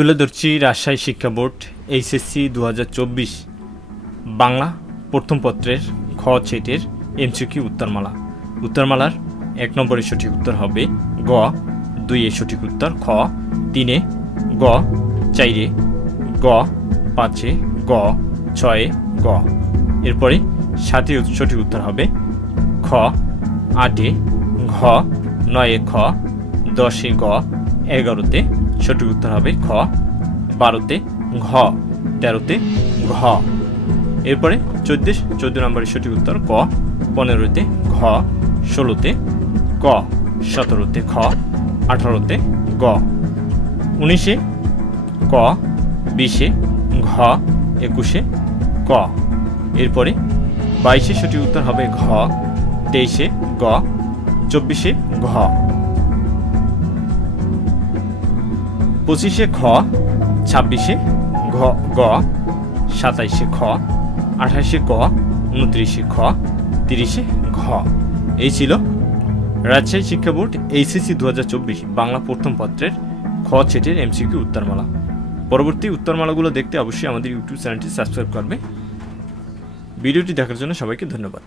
তুলে ধরছি রাজশাহী শিক্ষা বোর্ড এইচএসসি 2024 বাংলা প্রথম পত্রের খ সেটের এমসিকিউ উত্তরমালা। উত্তরমালার 1 নম্বরের সঠিক উত্তর হবে গ, 2 এর সঠিক উত্তর খ, 3 এ গ, 4 এ গ, 5 এ গ, 6 এ গ। এরপরে 7 এর সঠিক উত্তর হবে খ, 8 এ ঘ, 9 এ খ, 10 এ গ, 11তে সঠিক উত্তর হবে খ, 12তে ঘ, 13তে ঘ। এরপরে 14 নম্বরের সঠিক উত্তর ক, 15তে ঘ, 16তে ক, 17তে খ, 18তে গ, 19-এ ক, 20-এ ঘ, 21-এ ক। এরপরে 22-এর সঠিক উত্তর হবে ঘ, 23-এ গ, 24-এ ঘ, 25-এ খ, 26-এ ঘ গ, 27-এ খ, 28-এ ক, 29-এ খ, 30-এ ঘ। এই ছিল রাজশাহী শিক্ষা বোর্ড এইচএসসি 2024 বাংলা প্রথম পত্রের খ সেটের এমসিকিউ উত্তরমালা। পরবর্তী উত্তরমালাগুলো দেখতে অবশ্যই আমাদের ইউটিউব চ্যানেলটি সাবস্ক্রাইব করবে। ভিডিওটি দেখার জন্য সবাইকে ধন্যবাদ।